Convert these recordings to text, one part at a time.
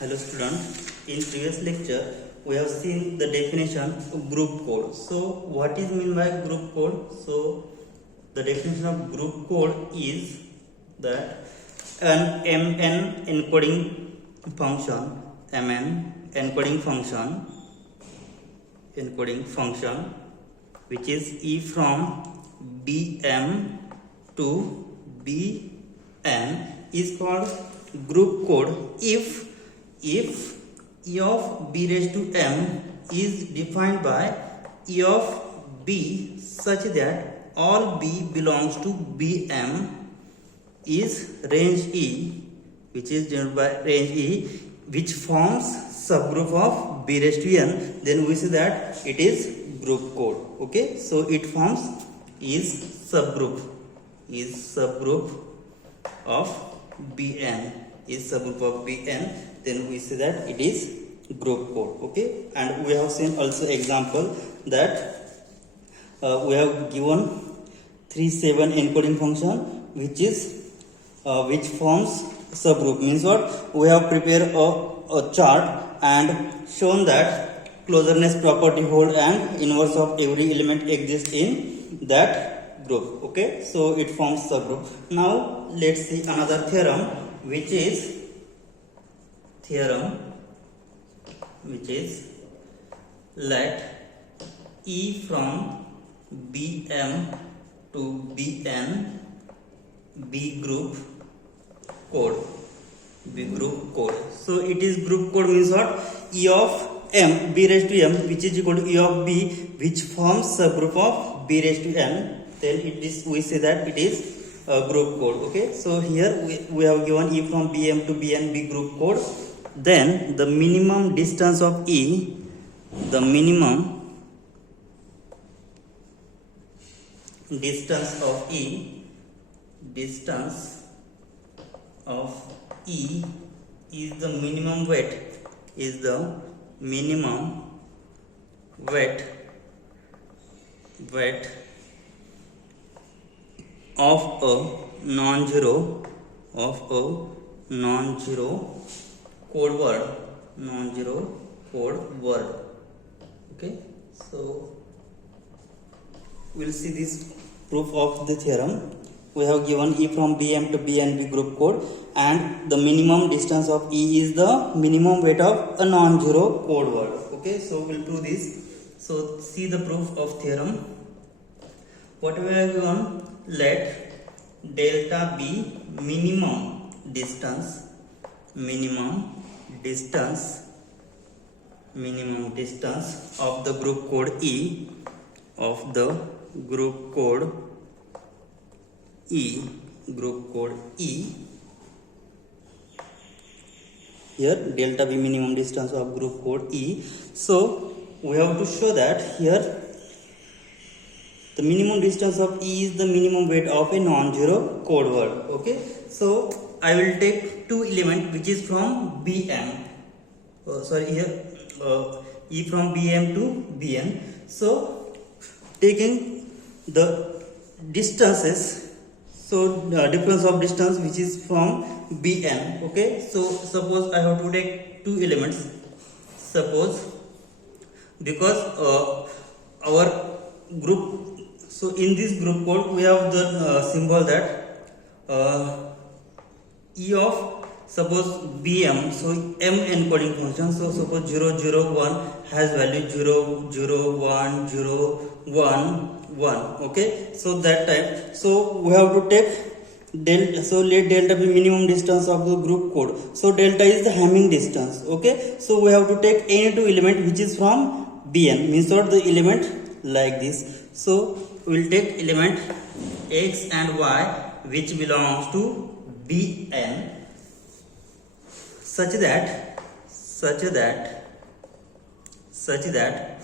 Hello student, in previous lecture we have seen the definition of group code. So what is mean by group code? So the definition of group code is that an MN encoding function, encoding function which is E from BM to BN is called group code if E of B raised to M is defined by E of B such that all B belongs to Bm is range E, which is denoted by range E, which forms subgroup of B raised to N, then we say that it is group code. Okay, so it forms is subgroup of Bn, then we say that it is group code. Okay, and we have seen also example that we have given 3-7 encoding function which forms subgroup. Means what, we have prepared a chart and shown that closeness property hold and inverse of every element exists in that group. Okay, so it forms subgroup. Now let's see another theorem, which is let E from Bm to Bn be group code. So it is group code means what, E of M, B raised to M, which is equal to E of B, which forms subgroup of B raised to N, then it is, we say that it is group code. Okay, so here we have given E from Bm to Bn be group code. Then the minimum distance of E, distance of E is the minimum weight, of a non-zero code word. Okay, so we'll see this proof of the theorem. We have given E from Bm to Bn be group code, and the minimum distance of E is the minimum weight of a non-zero code word. Okay, so we'll do this. So see the proof of theorem. What we have given, let delta be minimum distance of the group code E, here delta be minimum distance of group code E. So we have to show that here the minimum distance of E is the minimum weight of a non-zero code word. Okay, so I will take two elements which is from Bm, E from Bm to Bn. So taking the distances, so difference of distance which is from Bn. Okay, so suppose I have to take two elements. Suppose because our group, so in this group code we have the symbol that E of, suppose Bm, so M encoding function, so suppose 0 0 1 has value 0 0 1 0 1 1. Okay, so that type, so we have to take delta. So let delta be minimum distance of the group code, so delta is the Hamming distance. Okay, so we have to take any two element which is from Bn, means what, the element like this. So we will take element x and y which belongs to Bn such that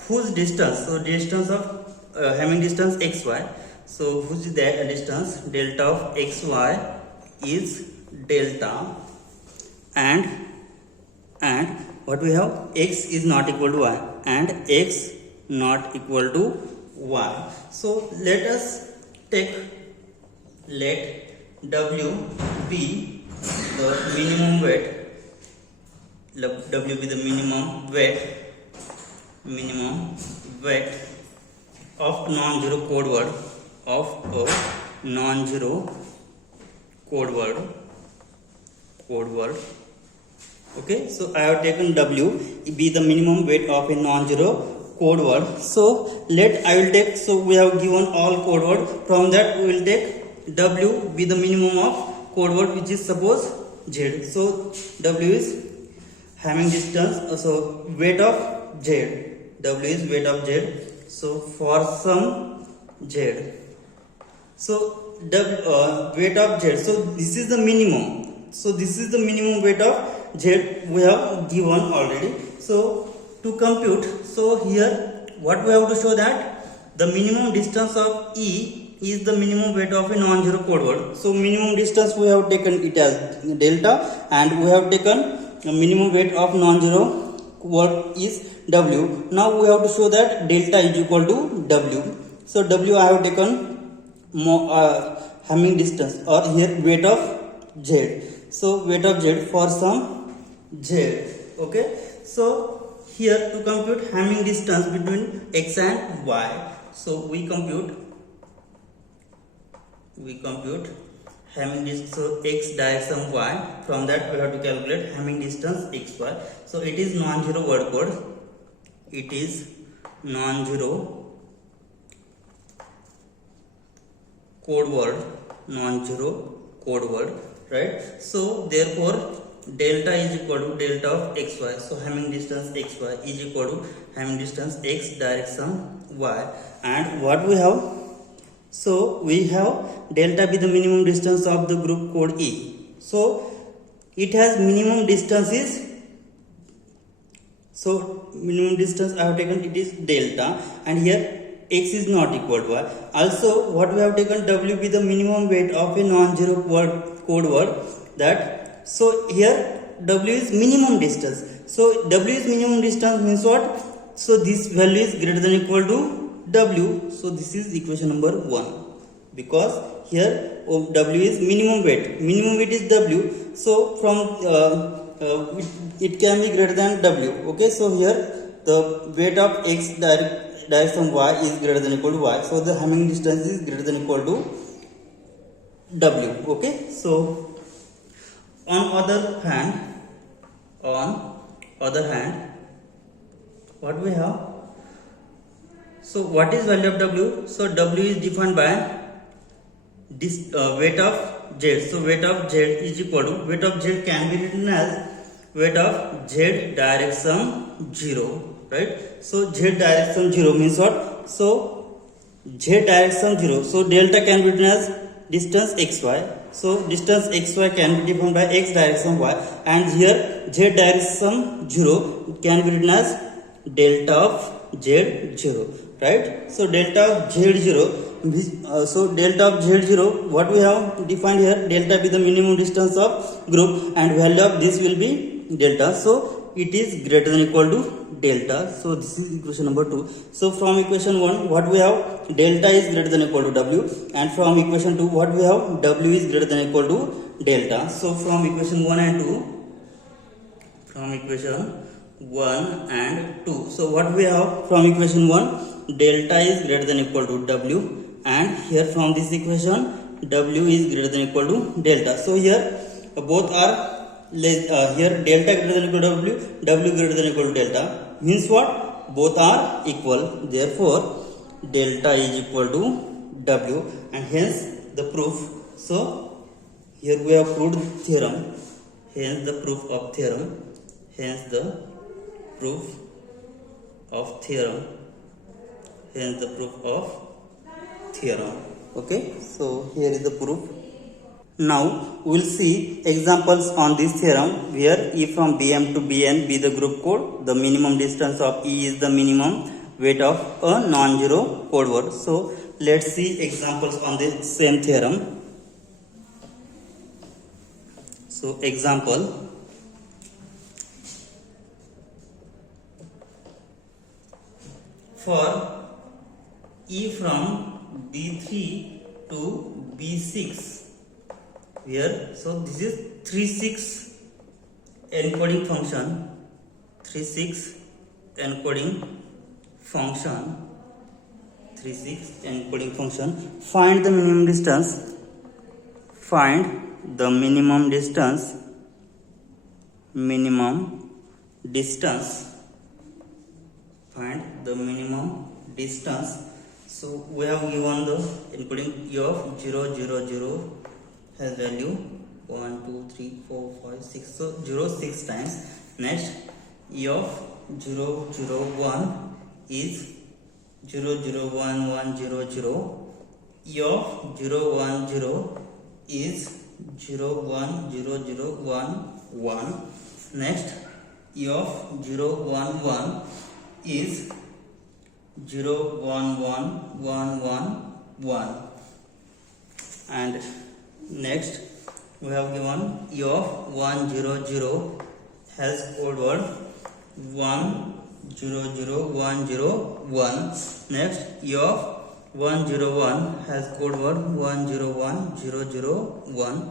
whose distance, so distance of Hamming distance xy, so whose that distance delta of xy is delta, and what we have, x is not equal to y and x not equal to y. So let us take, let W be the minimum weight W be the minimum weight of non-zero code word of a non-zero code word. Okay, so I have taken W be the minimum weight of a non-zero code word. So I will take, so we have given all code word, from that we will take W be the minimum of code word, which is suppose Z. So W is Hamming distance, so weight of Z. W is weight of Z. So for some Z, so weight of Z, so this is the minimum. So this is the minimum weight of Z we have given already. So to compute, so here what we have to show that the minimum distance of E is the minimum weight of a non-zero code word. So minimum distance we have taken it as delta, and we have taken the minimum weight of non-zero word is W. Now we have to show that delta is equal to W. So W I have taken Hamming distance, or here weight of Z. So weight of Z for some Z. Okay. So here to compute Hamming distance between X and Y. So we compute Hamming distance, so X direction Y. From that we have to calculate Hamming distance XY. So it is non-zero word code. It is non-zero code word, right? So therefore delta is equal to delta of XY. So Hamming distance XY is equal to Hamming distance X direction Y. And what we have? So we have delta be the minimum distance of the group code E. So it has minimum distance is, so minimum distance I have taken, it is delta, and here X is not equal to Y. Also what we have taken, W be the minimum weight of a non-zero code word, that, so here W is minimum distance. So W is minimum distance means what? So this value is greater than or equal to W. So this is equation number 1, because here W is minimum weight. Minimum weight is W. So from it can be greater than W. Okay, so here the weight of X direction Y is greater than or equal to Y. So the Hamming distance is greater than or equal to W. Okay, so on other hand, what we have? So what is value of W? So W is defined by this weight of Z. So weight of Z is equal to, weight of Z can be written as weight of Z direction 0, right? So Z direction 0 means what? So Z direction 0. So delta can be written as distance XY. So distance XY can be defined by X direction Y, and here Z direction 0 can be written as delta of Z0, right? So delta of Z0, so delta of Z0, what we have defined here, delta be the minimum distance of group, and value of this will be delta. So it is greater than or equal to delta. So this is equation number 2. So from equation 1 what we have, delta is greater than or equal to W, and from equation 2 what we have, W is greater than or equal to delta. So from equation 1 and 2, so what we have from equation 1, delta is greater than or equal to W, and here from this equation W is greater than or equal to delta. So here both are here delta greater than or equal to W, W greater than or equal to delta, means what? Both are equal. Therefore delta is equal to W, and hence the proof. So here we have proved theorem, hence the proof of theorem, hence the proof of theorem, hence the proof of theorem. Okay, so here is the proof. Now we will see examples on this theorem, where E from Bm to Bn be the group code, the minimum distance of E is the minimum weight of a non-zero code word. So let's see examples on the same theorem. So example, for E from B3 to B6, here, so this is 3 6 encoding function 36 encoding function 36 encoding function. Find the minimum distance. Find the minimum distance. Minimum distance. Find the minimum distance. So we have given the encoding E of 0 0 0 has value 1 2 3 4 5 6, so 0 6 times. Next, E of 0 0 1 is 0 0 1 1 0 0. E of 0 1 0 is 0 1 0 0 1 1. Next, E of 0 1 1 is 0 1 1 1 1 1. And next, we have given E of 1 0 0 has code word 1 0 0 1 0 1. Next, E of 1 0 1 has code word 1 0 1 0 0 1.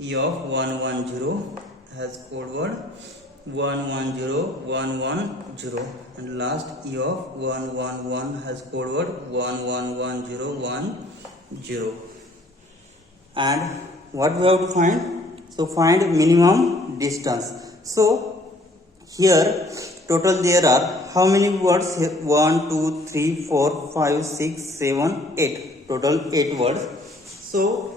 E of 1 1 0 has code word 1 1 0 1 1 0. And last, E of 1 1 1 has code word 1 1 1 0 1 0. And what we have to find? So find minimum distance. So here total there are how many words here? 1 2 3 4 5 6 7 8. Total 8 words. So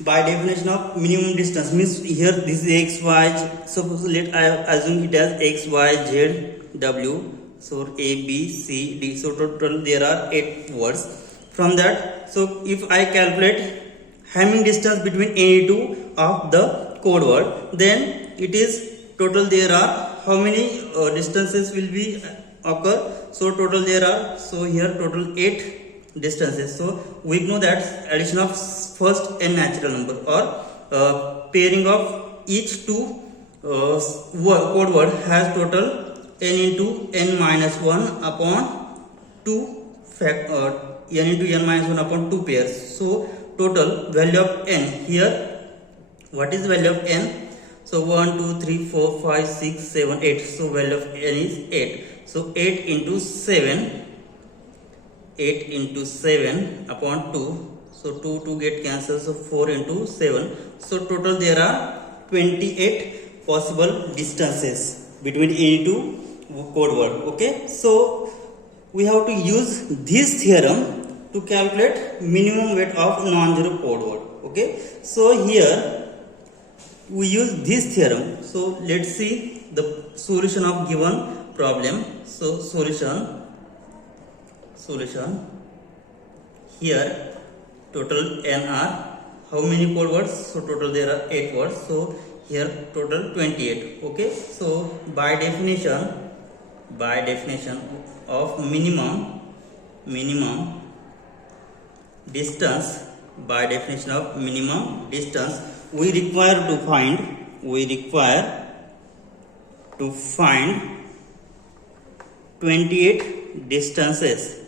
by definition of minimum distance means here this is x y. Suppose let I assume it as x y z w. So a b c d. So total there are 8 words. From that, so if I calculate Hamming distance between any two of the code word, then it is total there are how many distances will be occur. So total there are, so here total 8 distances. So we know that addition of first n natural number or pairing of each two code word has total n into n minus 1 upon 2 n into n minus 1 upon 2 pairs. So total value of n here, what is the value of n? So 1 2 3 4 5 6 7 8. So value of n is 8. So 8 into 7 upon 2. So 2 to get cancelled. So 4 into 7. So total there are 28 possible distances between any two code word. Okay. So we have to use this theorem to calculate minimum weight of non-zero code word. Okay. So here we use this theorem. So let's see the solution of given problem. So solution here total n are how many code words? So total there are 8 words. So here total 28. Okay. So by definition of minimum distance, by definition of minimum distance, we require to find 28 distances,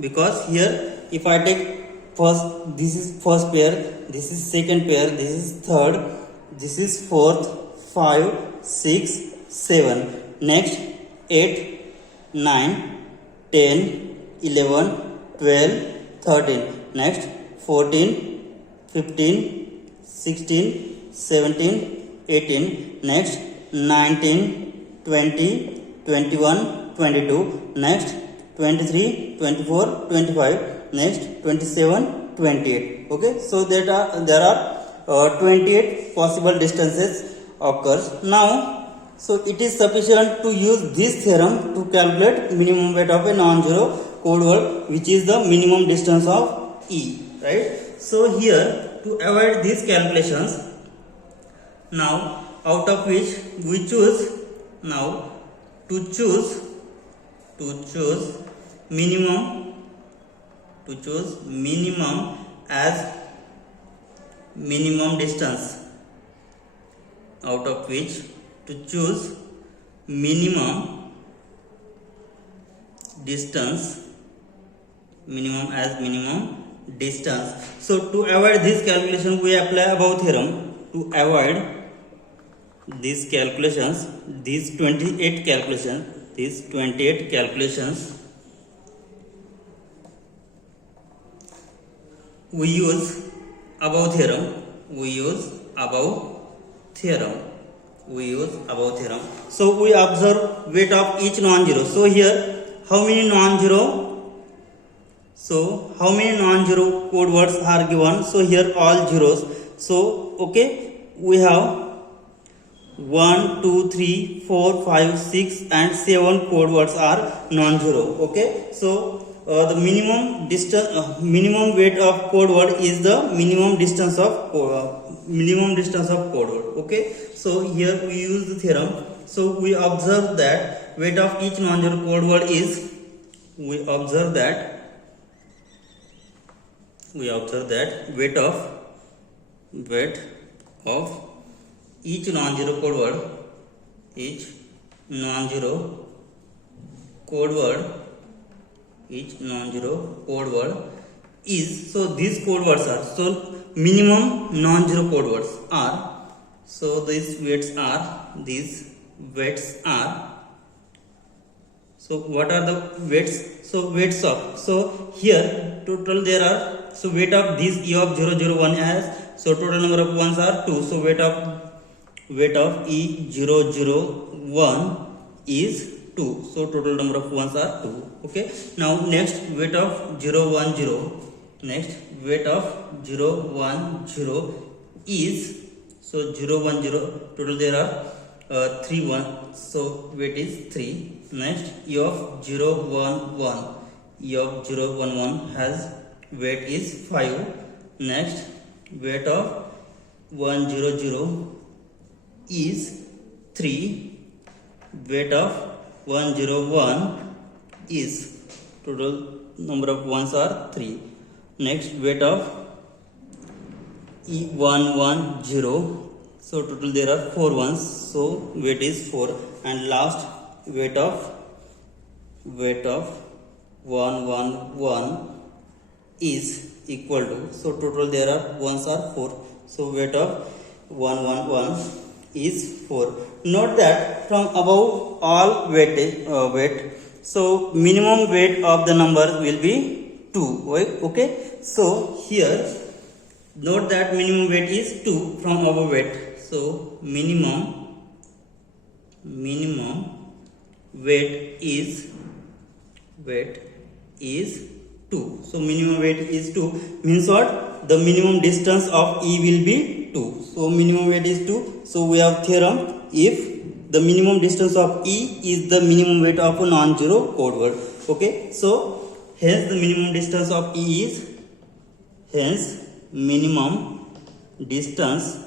because here if I take first, this is first pair, this is second pair, this is third, this is fourth, 5 6 7, next 8 9 10 11 12 13, next 14 15 16 17 18, next 19 20 21 22, next 23 24 25, next 27 28. Okay. So there are 28 possible distances occurs. Now, so it is sufficient to use this theorem to calculate minimum weight of a non-zero code word, which is the minimum distance of E, right? So here, to avoid these calculations, now out of which we choose now to choose minimum as minimum distance, out of which to choose minimum distance, minimum as minimum distance. So to avoid this calculation, we apply above theorem. To avoid these calculations, these 28 calculations, we use above theorem. So we observe weight of each non-zero. So here, how many non-zero code words are given? So here all zeros. So okay, we have 1, 2, 3, 4, 5, 6 and 7 code words are non-zero. Okay, so the minimum weight of code word is the minimum distance of code word. Okay, so here we use the theorem. So we observe that weight of each non-zero code word is, we observe that weight of each non-zero code word is, so these code words are, so minimum non-zero code words are, so these weights are, so what are the weights? So weights of, so here total there are, so weight of these E of 001 has, so total number of ones are 2, so weight of E001 is 2, so total number of ones are 2. Okay, now next weight of 010 is, so 010 total there are 3 1, so weight is 3. Next E of 011 has weight is 5. Next weight of 100 is 3. Weight of 101 is, total number of ones are 3. Next weight of E110, so total there are 4 ones, so weight is 4. And last weight of 111 is equal to, so total there are ones are 4, so weight of 111 is 4. Note that from above all weight, so minimum weight of the number will be 2. Okay, so here note that minimum weight is 2 from above weight. So minimum weight is 2. So minimum weight is 2 means what? The minimum distance of E will be 2. So minimum weight is 2. So we have theorem, if the minimum distance of E is the minimum weight of a non-zero code word. Okay, so hence the minimum distance of E is, minimum distance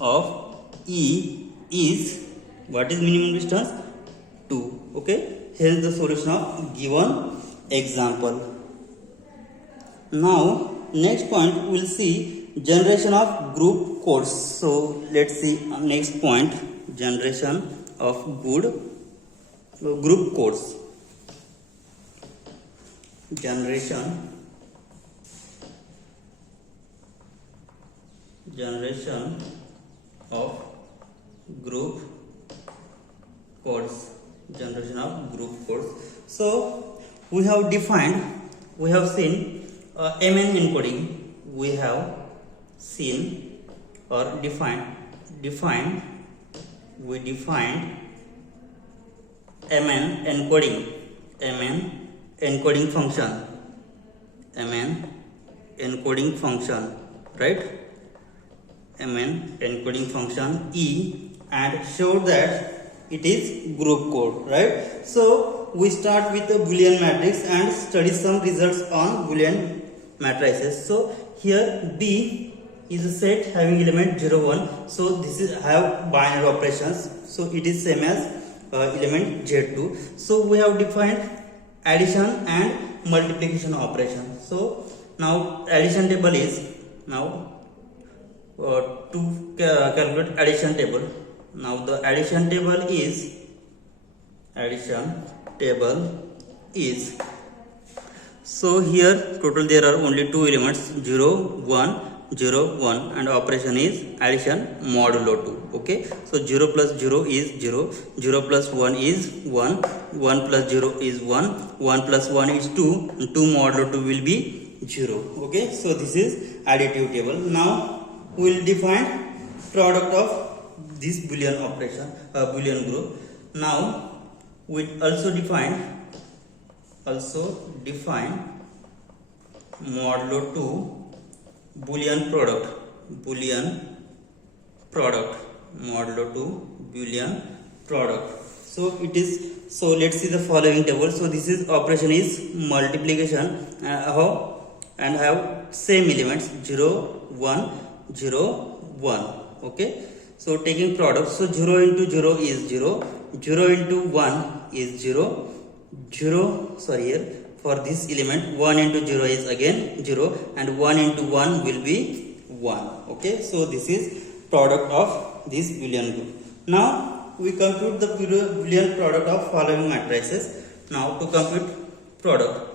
of E is, what is minimum distance? 2. Okay, here is the solution of given example. Now next point we will see generation of group codes. So let's see next point, generation of group codes. Generation of group codes. So we have seen MN encoding. We have seen or defined. We defined MN encoding function, right? MN encoding function E, and showed that it is group code, right? So we start with a Boolean matrix and study some results on Boolean matrices. So here B is a set having element 0 1, so this is have binary operations, so it is same as element Z2. So we have defined addition and multiplication operation. So now addition table is, now to calculate addition table. Now the addition table is, so here total there are only 2 elements, 0 1. 0 1 and operation is addition modulo 2. Okay, so 0 plus 0 is 0, 0 plus 1 is 1, 1 plus 0 is 1, 1 plus 1 is 2, and 2 modulo 2 will be 0. Okay, so this is additive table. Now we will define product of this boolean operation, boolean group. Now we also define modulo 2 boolean product modulo 2 boolean product. So it is, so let's see the following table. So this is operation is multiplication and have same elements 0 1 0 1. Okay, so taking product, so 0 into 0 is 0, 0 into 1 is 0, 0, sorry, here for this element 1 into 0 is again 0, and 1 into 1 will be 1. Okay, so this is product of this boolean group. Now we compute the boolean product of following matrices. Now to compute product,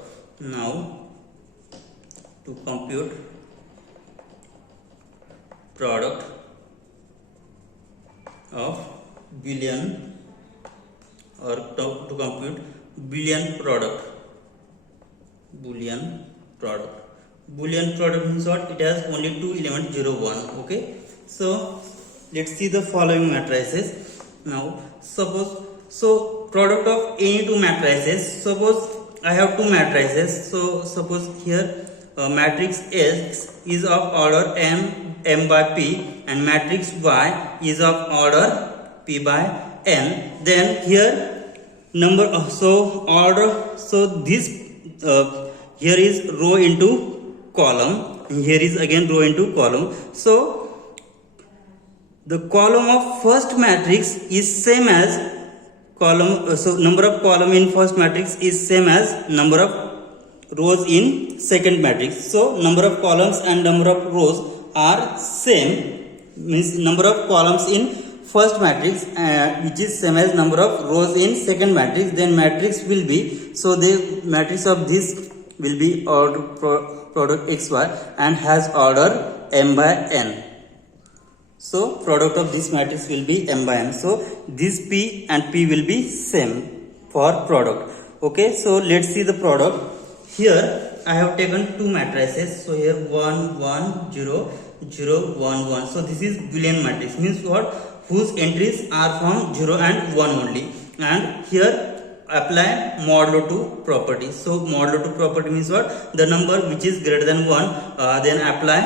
of boolean, or to compute boolean product means what? It has only two elements 0 1. Okay, so let's see the following matrices. Now suppose, so product of any two matrices, suppose I have two matrices, so suppose here matrix S is of order m by p and matrix Y is of order p by n. Then here number so order, so this here is row into column, and here is again row into column. So the column of first matrix is same as column, so number of column in first matrix is same as number of rows in second matrix. So number of columns and number of rows are same, means number of columns in first matrix which is same as number of rows in second matrix, then matrix will be, so the matrix of this will be order product xy and has order m by n. So product of this matrix will be m by n. So this p and p will be same for product. Okay, so let's see the product. Here I have taken two matrices, so here 1 1 0 0 1 1. So this is boolean matrix, means what? Whose entries are from 0 and 1 only. And here apply modulo 2 property. So modulo 2 property means what? The number which is greater than 1, then apply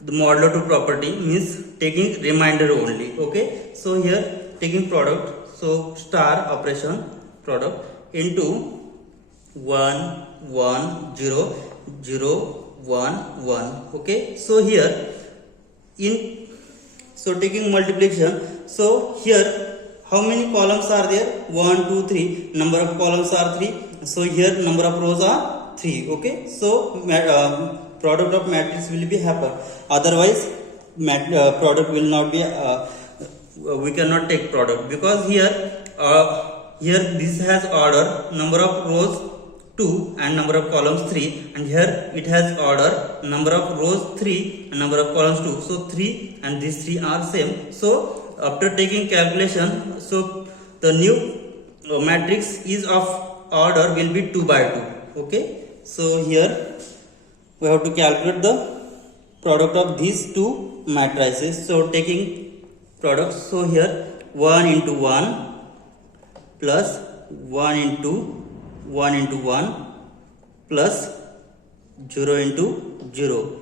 the modulo 2 property, means taking remainder only. Okay, so here taking product, so star operation product into 1 1 0 0 1 1. Okay, so here in, so taking multiplication, so here how many columns are there? 1 2 3, number of columns are 3, so here number of rows are 3. Okay, so product of matrix will be happen, otherwise product will not be, we cannot take product, because here this has order number of rows 2 and number of columns 3, and here it has order number of rows 3 and number of columns 2. So 3 and these 3 are same. So after taking calculation, so the new matrix is of order will be 2 by 2. Okay, so here we have to calculate the product of these two matrices. So taking product, so here 1 into 1 plus 1 into 1 into 1 plus 0 into 0.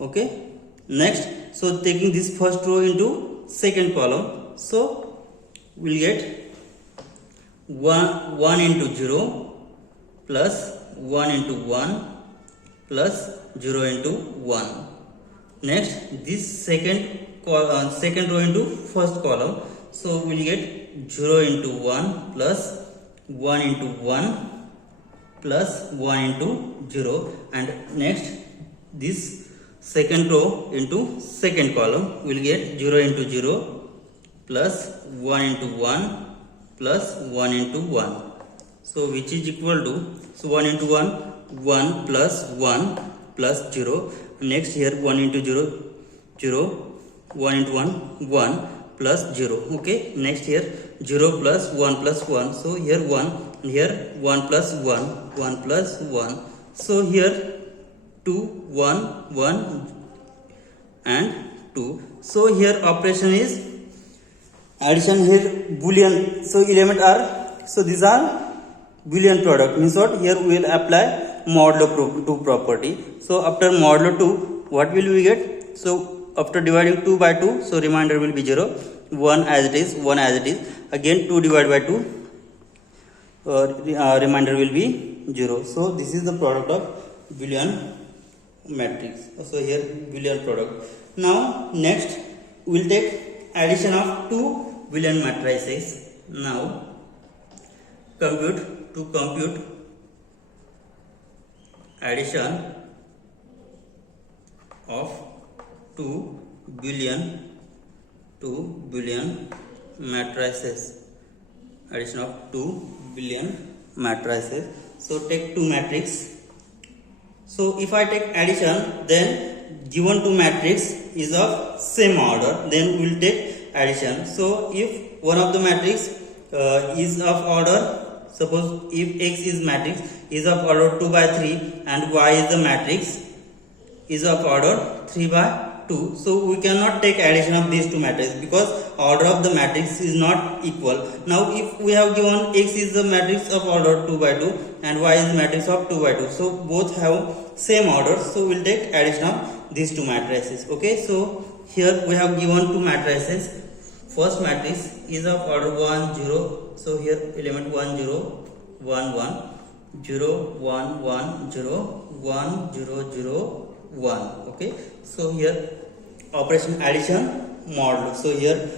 Okay, next, so taking this first row into second column, so we'll get 1 into 0 plus 1 into 1 plus 0 into 1. Next, this second row into first column, so we'll get 0 into 1 plus 1 into 1 plus 1 into 0. And next, this second row into second column, we'll get 0 into 0 plus 1 into 1 plus 1 into 1. So which is equal to, so 1 into 1, 1 plus 1 plus 0. Next here 1 into 0 0, 1 into 1 1 plus 0. Okay, next here 0 plus 1 plus 1. So here 1, here 1 plus 1, 1 plus 1. So here 2 1 1 and 2. So here operation is addition, here boolean. So element are, so these are boolean product, means what, here we will apply modulo 2 property. So after modulo 2 what will we get? So after dividing 2 by 2, so remainder will be 0, 1 as it is, 1 as it is, again 2 divided by 2, remainder will be 0. So this is the product of boolean matrix. So here boolean product. Now next we will take addition of two boolean matrices. Now compute addition of two boolean matrices. Addition of two boolean matrices. So take two matrix. So if I take addition, then given two matrix is of same order, then we will take addition. So if one of the matrix is of order, suppose if X is matrix is of order 2 by 3 and Y is the matrix is of order 3 by 2, so we cannot take addition of these two matrices because order of the matrix is not equal. Now if we have given X is the matrix of order 2 by 2 and Y is the matrix of 2 by 2, so both have same order, so we will take addition of these two matrices. Okay, so here we have given two matrices. First matrix is of order 1 0, so here element 1 0 1 1 0 1 1 0 1 0 0 1. Okay, so here operation addition modulo. So here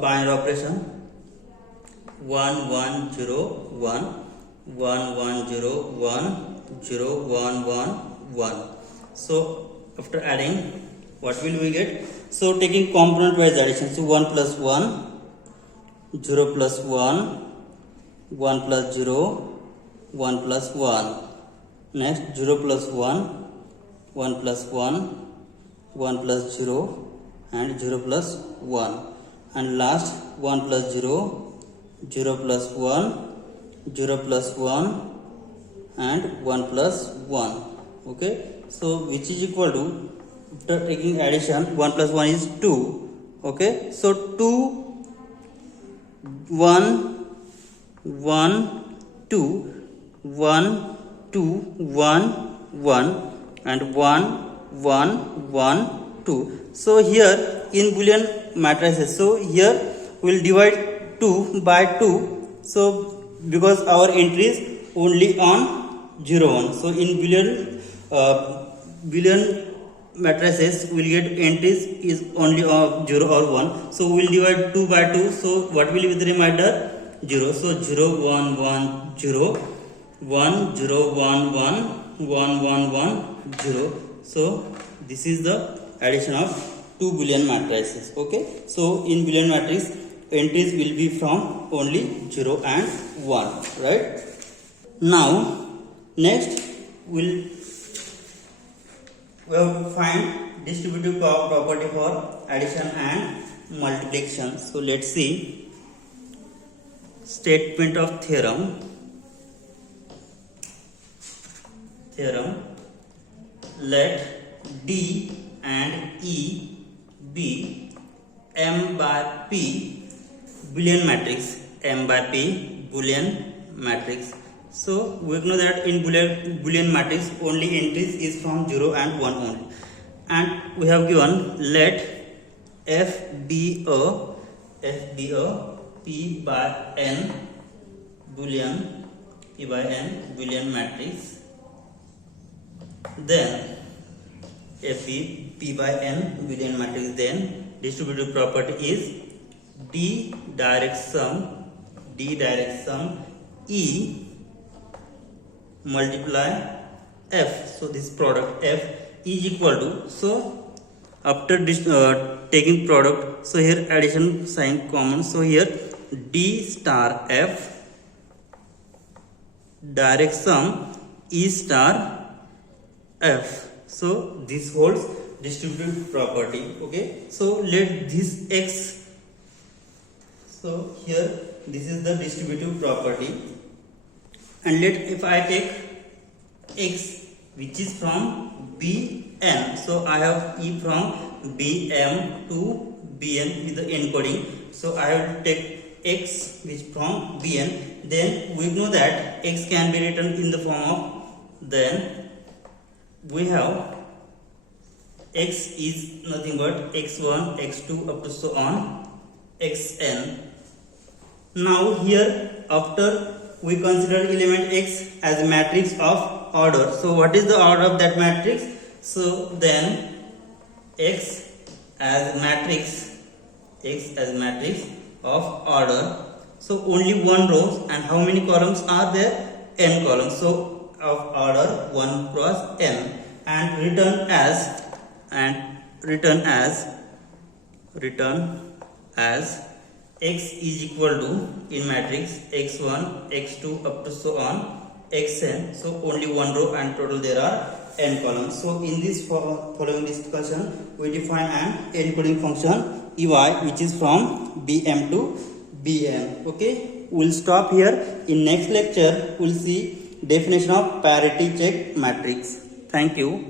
binary operation 1 1 0 1 1 1 0 1 0 1 1 1. So after adding, what will we get? So taking component wise addition, so 1 plus 1 0 plus 1 1 plus 0 1 plus 1. Next 0 plus 1 1 plus 1 1 plus 0 and 0 plus 1, and last 1 plus 0 0 plus 1 0 plus 1 and 1 plus 1. Okay, so which is equal to, after taking addition, 1 plus 1 is 2. Okay, so 2 1 1 2 1 2 1 1 and 1 1 1 2. So here in boolean matrices, so here we will divide 2 by 2. So because our entry is only on 0 1, so in boolean matrices we will get entries is only of 0 or 1. So we will divide 2 by 2. So what will be the remainder? 0. So 0 1 1 0 1 0 1 1 1 1 1 0. So this is the addition of two boolean matrices. Okay, so in boolean matrix entries will be from only 0 and 1, right? Now next we have to find distributive property for addition and multiplication. So let's see statement of theorem. Let D and E be M by P Boolean matrix. M by P Boolean matrix. So we know that in Boolean matrix only entries is from 0 and 1 only, and we have given let F be a P by N Boolean matrix. Then if P by N Boolean matrix, then distributive property is D direct sum E multiply F. So this product F is equal to, so after taking product, so here addition sign common, so here D star F direct sum E star F. So this holds distributive property. Okay, so let this x, so here this is the distributive property, and let if I take x which is from Bn, so I have E from Bm to Bn with the encoding, so I will take x which from Bn, then we know that x can be written in the form of, then we have x is nothing but x1, x2 up to so on xn. Now here after we consider element x as a matrix of order. So what is the order of that matrix? So then x as matrix of order. So only one row, and how many columns are there? N columns. So of order 1 cross n, and written as x is equal to, in matrix, x1, x2 up to so on xn. So only one row, and total there are n columns. So in this following discussion we define an encoding function ey which is from Bm to Bn. Okay, we'll stop here. In next lecture we'll see definition of parity check matrix. Thank you.